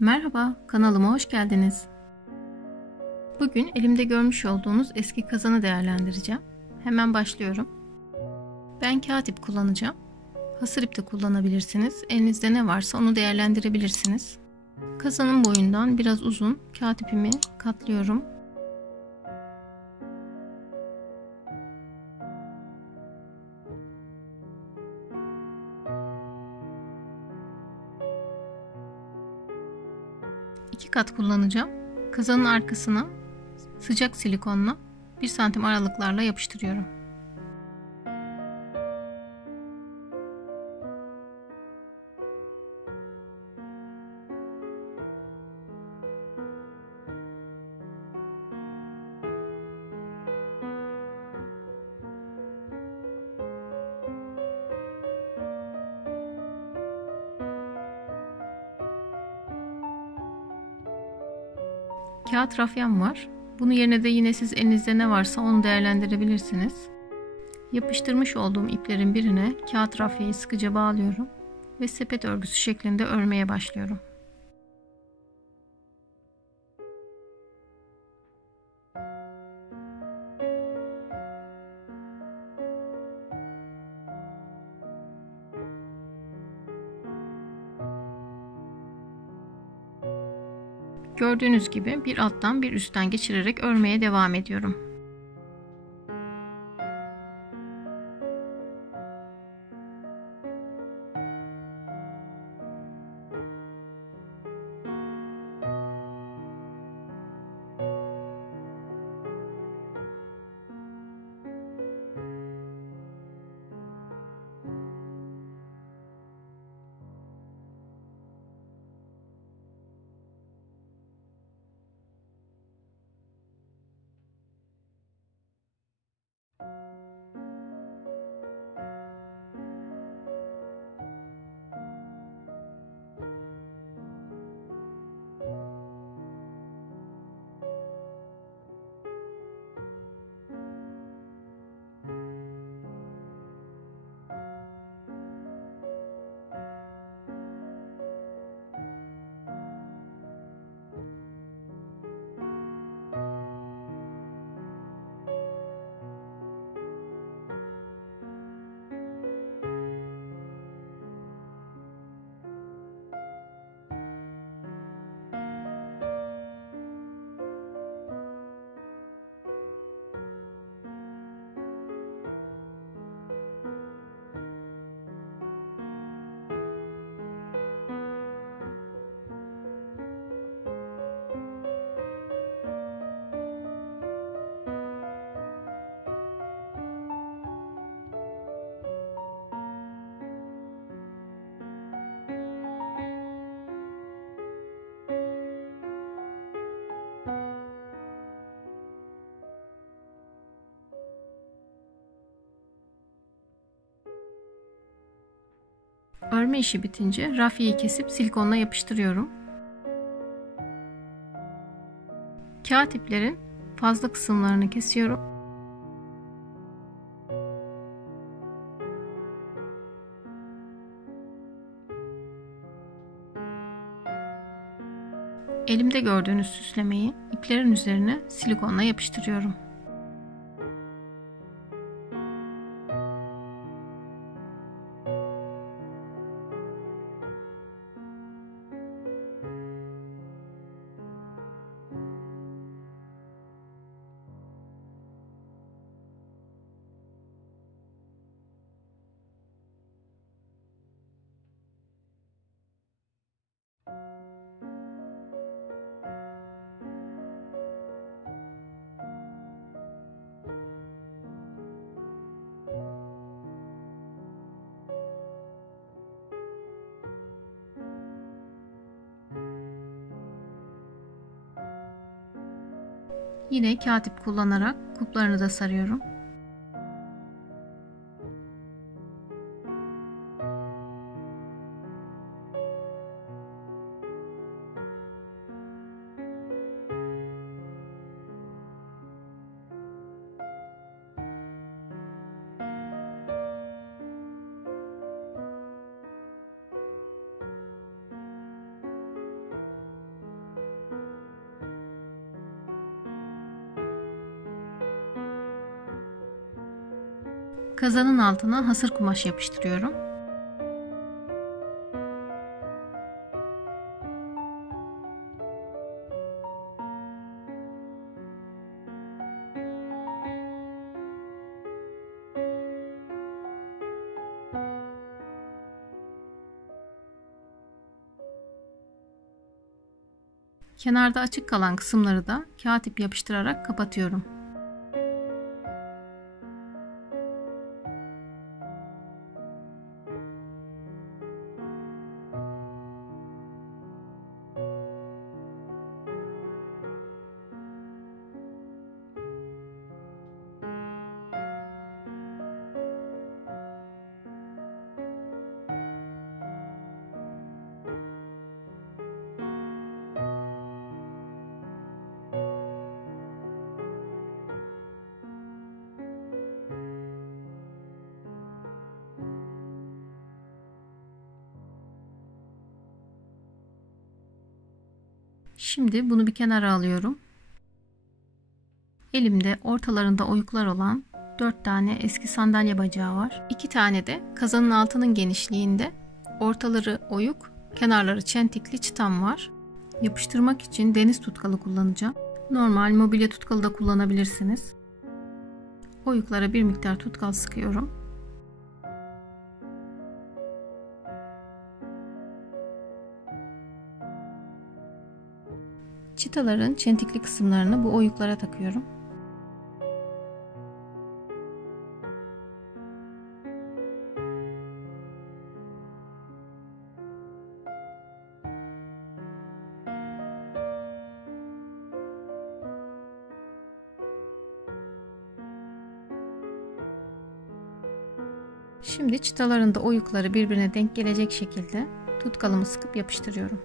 Merhaba, kanalıma hoş geldiniz. Bugün elimde görmüş olduğunuz eski kazanı değerlendireceğim. Hemen başlıyorum. Ben kağıt ip kullanacağım. Hasır ip de kullanabilirsiniz. Elinizde ne varsa onu değerlendirebilirsiniz. Kazanın boyundan biraz uzun kağıt ipimi katlıyorum. İki kat kullanacağım. Kazanın arkasına sıcak silikonla 1 santim aralıklarla yapıştırıyorum. Kağıt rafyam var. Bunu yerine de yine siz elinizde ne varsa onu değerlendirebilirsiniz. Yapıştırmış olduğum iplerin birine kağıt rafyayı sıkıca bağlıyorum ve sepet örgüsü şeklinde örmeye başlıyorum. Gördüğünüz gibi bir alttan bir üstten geçirerek örmeye devam ediyorum. Örme işi bitince rafyayı kesip silikonla yapıştırıyorum. Kağıt iplerin fazla kısımlarını kesiyorum. Elimde gördüğünüz süslemeyi iplerin üzerine silikonla yapıştırıyorum. Yine kağıt ip kullanarak kuplarını da sarıyorum. Kazanın altına hasır kumaş yapıştırıyorum. Kenarda açık kalan kısımları da kağıt ip yapıştırarak kapatıyorum. Şimdi bunu bir kenara alıyorum. Elimde ortalarında oyuklar olan 4 tane eski sandalye bacağı var. 2 tane de kazanın altının genişliğinde ortaları oyuk, kenarları çentikli çıtam var. Yapıştırmak için deniz tutkalı kullanacağım. Normal mobilya tutkalı da kullanabilirsiniz. Oyuklara bir miktar tutkal sıkıyorum. Çıtaların çentikli kısımlarını bu oyuklara takıyorum. Şimdi çıtaların da oyukları birbirine denk gelecek şekilde tutkalımı sıkıp yapıştırıyorum.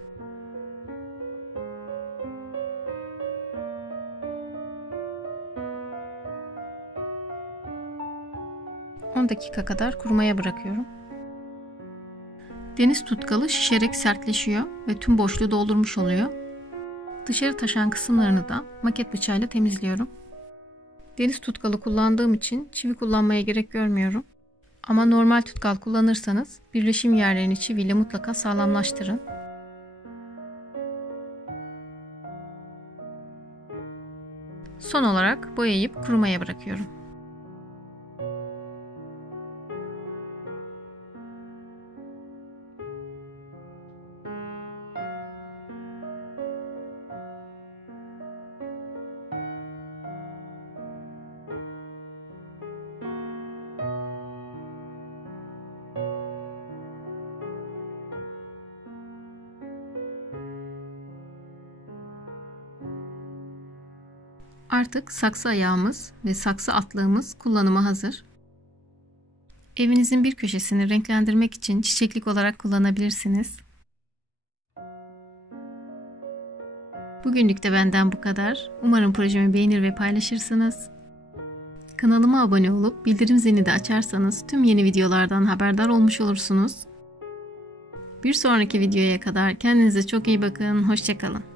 10 dakika kadar kurumaya bırakıyorum. Deniz tutkalı şişerek sertleşiyor ve tüm boşluğu doldurmuş oluyor. Dışarı taşan kısımlarını da maket bıçağıyla temizliyorum. Deniz tutkalı kullandığım için çivi kullanmaya gerek görmüyorum. Ama normal tutkal kullanırsanız birleşim yerlerini çiviyle mutlaka sağlamlaştırın. Son olarak boyayıp kurumaya bırakıyorum. Artık saksı ayağımız ve saksı atlığımız kullanıma hazır. Evinizin bir köşesini renklendirmek için çiçeklik olarak kullanabilirsiniz. Bugünlük de benden bu kadar. Umarım projemi beğenir ve paylaşırsınız. Kanalıma abone olup bildirim zilini de açarsanız tüm yeni videolardan haberdar olmuş olursunuz. Bir sonraki videoya kadar kendinize çok iyi bakın. Hoşça kalın.